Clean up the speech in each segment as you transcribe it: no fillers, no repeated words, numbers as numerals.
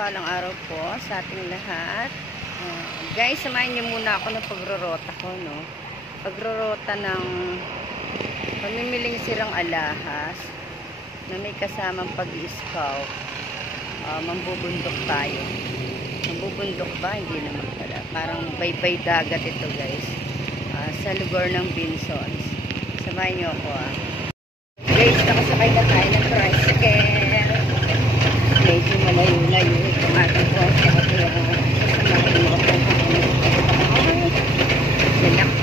mapagpalang araw po sa ating lahat. Guys, samahin niyo muna ako ng pagrorota ko, no? Pagrorota ng pamimiling sirang alahas na may kasamang pag-i-scout. Mambubundok tayo. Mambubundok ba? Hindi naman pala. Parang baybay dagat ito, guys. Sa lugar ng Binsons. Samahin niyo ako, Guys, nakasakay na tayo ng tricycle. Medyo malayo-layo itong ating po. Kaya sasamahin mo ako kung sinakwan.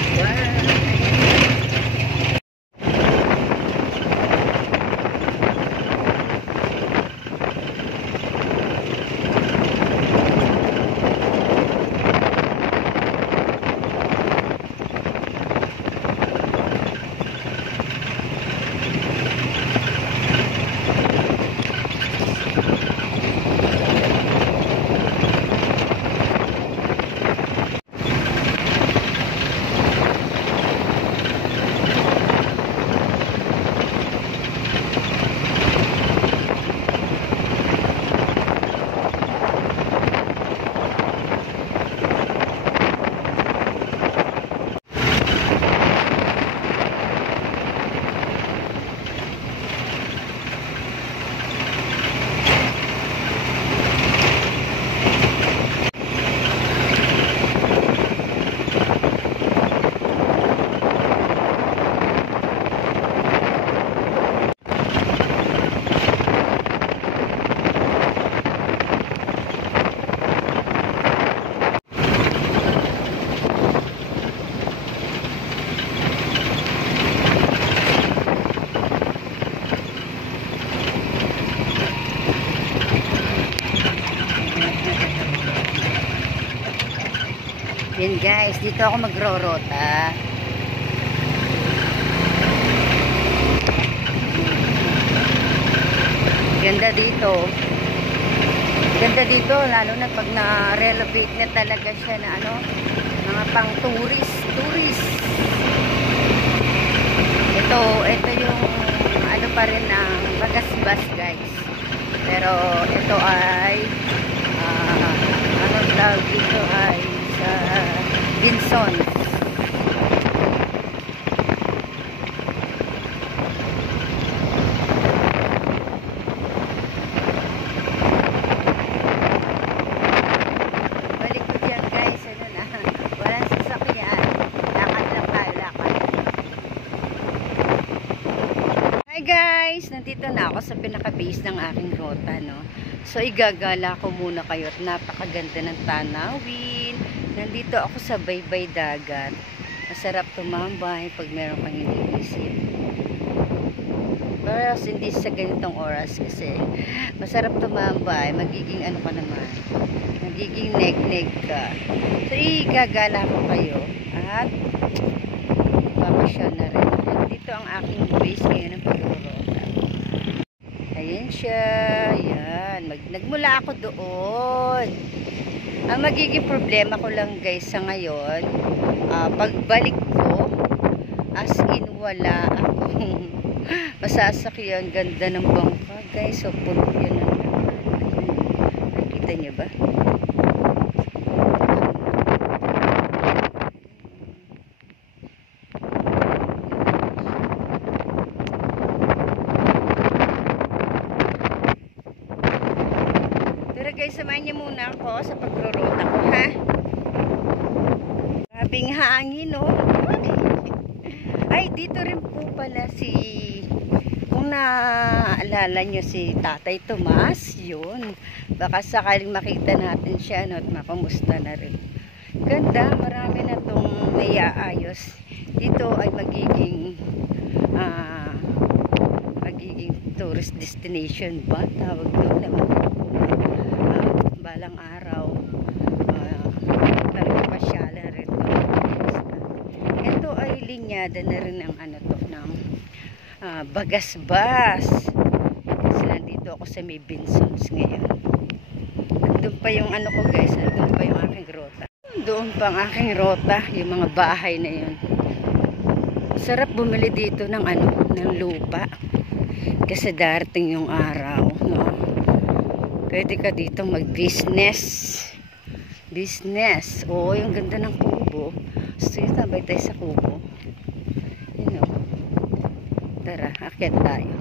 Yan guys, dito ako magrorota. Ganda dito. Ganda dito, lalo na pag na-renovate na talaga siya na mga pang tourist. Ito yung pa rin ng Bagasbas guys. Pero ito ay tawag dito ay sa Binsons. Balik ko dyan guys, walang sasakyan, lakad lang tayo, lakad. Hi guys, nandito na ako sa pinaka-base ng aking rota, no? So igagala ko muna kayo at napakaganda ng tanawin. Nandito ako sa baybay dagat. Masarap tumambay pag meron kang iniisip. Pero hindi sa ganitong oras kasi masarap tumambay. Magiging magiging neg-neg ka. So igagala ko kayo at papasyon na rin. Dito ang aking base ngayon ng pagrorota. Ayan siya. Ayan. Nagmula ako doon. Ang magiging problema ko lang guys sa ngayon, pagbalik ko, as in wala akong masasakyan. Ganda ng bangka guys. So puno yun na naman. Nakikita niyo ba? Guys, samahan niyo muna ako sa pagrorota ko, ha? Grabing hangin, no? Ay, dito rin po pala kung naaalala niyo si Tatay Tomas, yun. Baka sakaling makita natin siya, no? At makamusta na rin. Ganda, marami na itong naiaayos. Dito ay magiging tourist destination ba? Tawag doon naman. Balang araw pasyalan rin ito ay linyada na rin ng ng Bagasbas kasi nandito ako sa may Binsons ngayon. Andun pa yung ko guys, andun pa yung aking rota, doon pa ang aking rota, yung mga bahay na yun. Sarap bumili dito ng ng lupa kasi darating yung araw, no? Pwede ka dito mag-business. Business. Oo, yung ganda ng kubo. So, tabay tayo sa kubo. You know. Tara, akit tayo.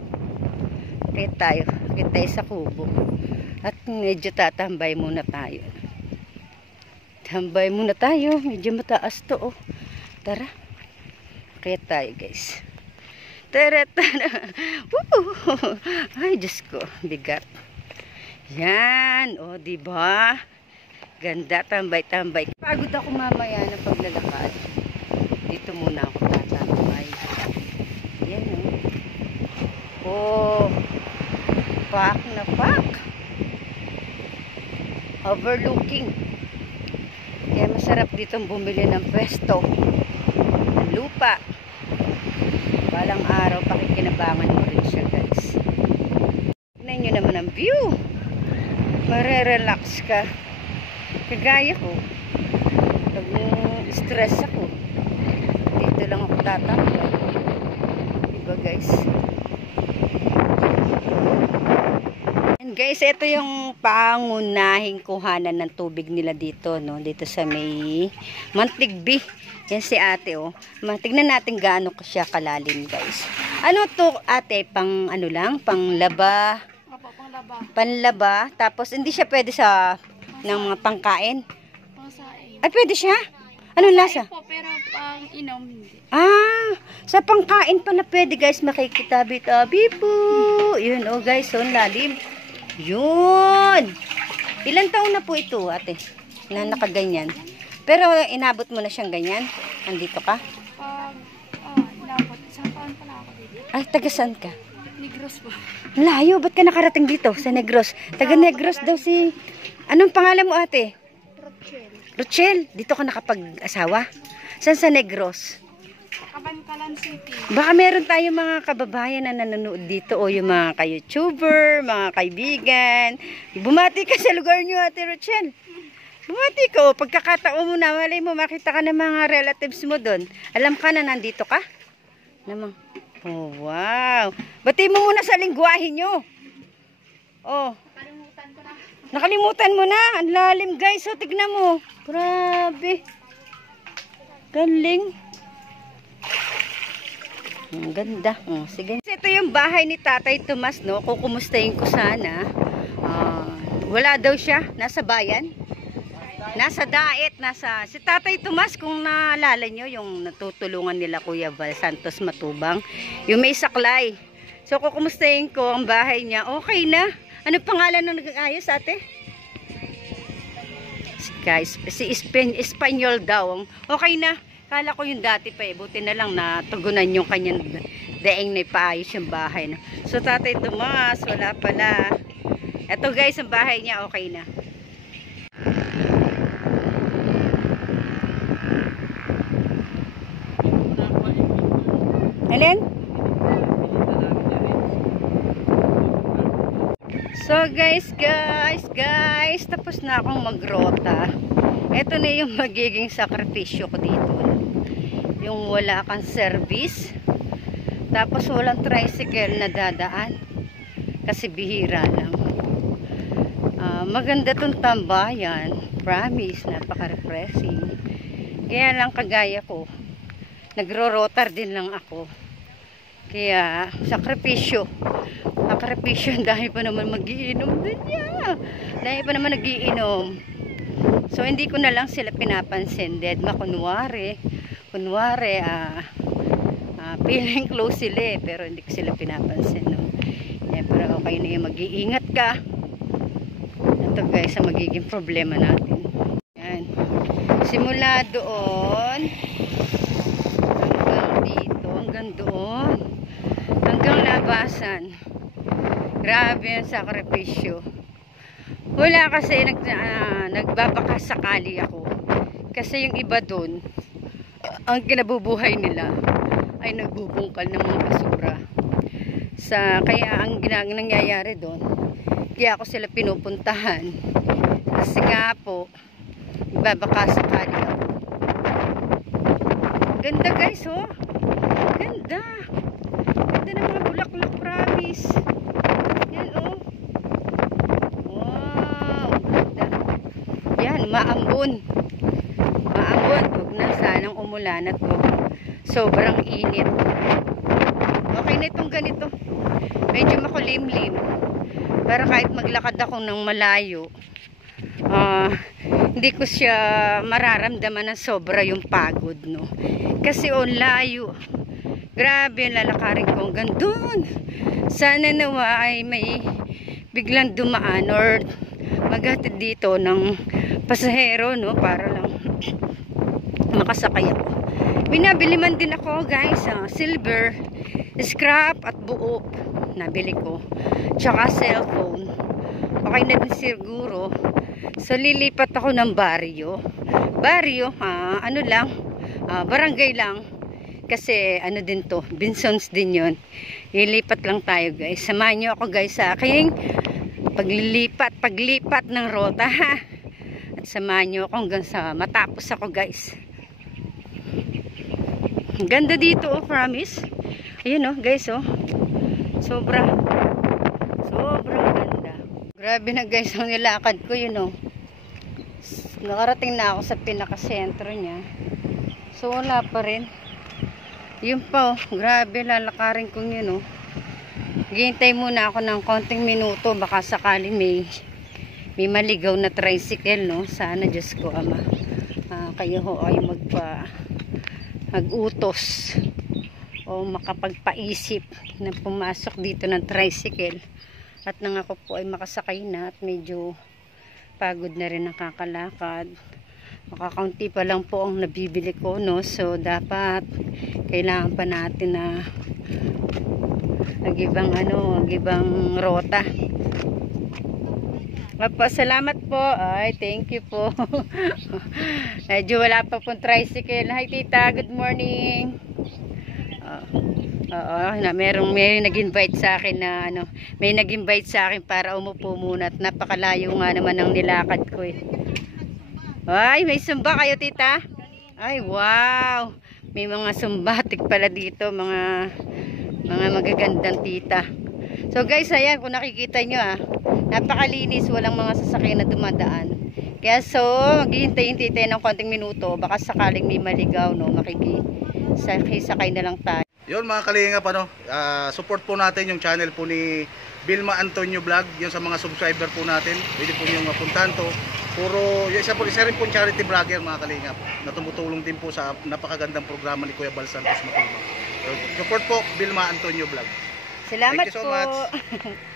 Akit tayo. Akit tayo sa kubo. At medyo tatambay muna tayo. Tambay muna tayo. Medyo mataas to, oh. Tara. Akit tayo, guys. Tara, tara. Ay, Diyos ko. Bigat. Yan. O, diba? Ganda, tambay-tambay. Pagod ako mamaya na paglalakad. Dito muna ako tatambay. Yan, o. Oh. Pak na pak. Overlooking. Kaya masarap dito bumili ng pwesto. Ng lupa. Balang araw, pakikinabangan mo rin siya, guys. Tignan nyo naman ang view. Marerelax ka. Kagaya ko, pag stress ako, dito lang ako tatambay. Diba, guys? And guys, ito yung pangunahing kuhanan ng tubig nila dito, no? Dito sa may Mantigbi. Yan si ate, oh. Tignan natin gaano siya kalalim, guys. Ano to, ate? Pang ano lang? Pang laba? Opo, panglaba. Panlaba. Tapos, hindi siya pwede sa ng mga pangkain. Pangsain. Ay, pwede siya? Anong lasa? Po, pero pang inom hindi. Ah, sa pangkain pala pwede, guys. Makikitabi-tabi po. Yun, oh guys, so lalim. Yun. Ilan taon na po ito, ate? Na nakaganyan. Pero inabot mo na siyang ganyan? Andito ka? Inabot. Isang taon pa na ako dito. Ay, taga-san ka? Negros po. Layo, ba't ka nakarating dito sa Negros? Taga Negros daw si... Anong pangalan mo, ate? Rochelle. Rochelle, dito ka nakapag-asawa? Saan sa Negros? Kabankalan City. Baka meron tayong mga kababayan na nanonood dito o yung mga ka-YouTuber, mga kaibigan. Bumati ka sa lugar nyo, ate Rochelle. Bumati ko, pagkakataon mo na, malay mo, makita ka ng mga relatives mo doon. Alam ka na nandito ka? Namang. Oh, wow. Bati mo muna sa lingwahe nyo. Oh. Nakalimutan ko na. Nakalimutan mo na. Ang lalim, guys. So, tignan mo. Grabe. Galing. Ang ganda. Oh, sige. Ito yung bahay ni Tatay Tomas, no? Kukumustahin ko sana. Wala daw siya. Nasa bayan. Nasa daet. Si Tatay Tomas, kung naalala nyo, yung natutulungan nila Kuya Val Santos Matubang. Yung may saklay. So, kukumustahin ko ang bahay niya. Okay na. Ano pangalan ng nag-ayos, ate? Guys, si Espanyol daw. Okay na. Kala ko yung dati pa eh. Buti na lang natugunan yung kanyang daing na ipaayos yung bahay. No? So, Tatay Tomas, wala pala. Ito guys, ang bahay niya, okay na. Alin? So guys, tapos na akong magrota. Ito na yung magiging sakripisyo ko dito. Yung wala kang service, tapos walang tricycle na dadaan. Kasi bihira lang. Maganda tong tambayan. Promise, napaka-refreshing. Kaya lang kagaya ko, nagro-rotar din lang ako. Kaya, sakripisyo. Sakripisyo, dahil pa naman mag-iinom din niya. Dahil pa naman nag-iinom. So, hindi ko na lang sila pinapansin. Dead makunwari. Kunwari, feeling close sila eh. Pero hindi ko sila pinapansin. No? Yeah, pero okay na yung mag-iingat ka. Ito guys, ang magiging problema natin. Yan. Simula doon, hanggang dito, hanggang doon. Hanggang labasan. Grabe yung sakripisyo. Wala kasi nagbabakasakali ako. Kasi yung iba doon, ang kinabubuhay nila ay nagbubungkal ng mga basura. Kaya ang nangyayari doon, kaya ako sila pinupuntahan. Kasi nga po, nagbabakasakali ako. Ganda guys, oh. Ganda. Ganda ng mga bulaklak, promise. Yan, oh. Wow. maambon. Maambon. Huwag na sanang umulan at sobrang init. Okay na itong ganito. Medyo makulimlim. Para kahit maglakad ako ng malayo, hindi ko siya mararamdaman ng sobra yung pagod, no? Kasi layo. Grabe, lalakarin ko hanggang doon. Sana nawa ay may biglang dumaan or maghatid dito ng pasahero, no? Para lang makasakay ako. Binabili man din ako, guys, silver, scrap at buo. Nabili ko. Tsaka cellphone. Okay na din siguro. So, lilipat ako ng baryo. Baryo, ano lang, barangay lang. Kasi, ano din to, Binsons din yon. Lilipat lang tayo, guys. Samahan nyo ako, guys, sa aking paglipat ng rota, ha. At samahan nyo ako hanggang sa matapos ako, guys. Ganda dito, promise. Ayun, guys, sobrang ganda. Grabe na, guys, ang nilakad ko, nakarating na ako sa pinakasentro niya. So, wala pa rin. Yun pa, grabe, lalakarin ko yun, Hihintay muna ako ng konting minuto, baka sakali may maligaw na tricycle, Sana, Diyos ko, Ama. Kayo ay mag-utos o makapagpaisip na pumasok dito ng tricycle at nang ako po ay makasakay na at medyo pagod na rin ang kakalakad. Makakaunti pa lang po ang nabibili ko, so dapat kailangan pa natin na nag-ibang rota. Salamat po. Ay, thank you po. Medyo wala pa pong tricycle. Hi, tita. Good morning. May nag-invite sa akin na may nag-invite sa akin para umupo muna at napakalayo nga naman ang nilakad ko eh. Ay, may sumba kayo, tita? Ay, wow. May mga sumbatik pala dito, mga magagandang tita. So guys, ayan, kung nakikita nyo napakalinis, walang mga sasakyan na dumadaan. Kaya maghihintay-hintay tayo ng konting minuto, baka sakaling may maligaw, sakay na lang tayo. Yun mga kalingap, support po natin yung channel po ni Vilma Antonio Vlog, yun sa mga subscriber po natin, pwede po nyo mapuntahan to. Isa rin po charity vlogger mga kalingap, na tumutulong din po sa napakagandang programa ni Kuya Bal Santos Matubang. Support po Vilma Antonio Vlog. Salamat Thank you so po. much.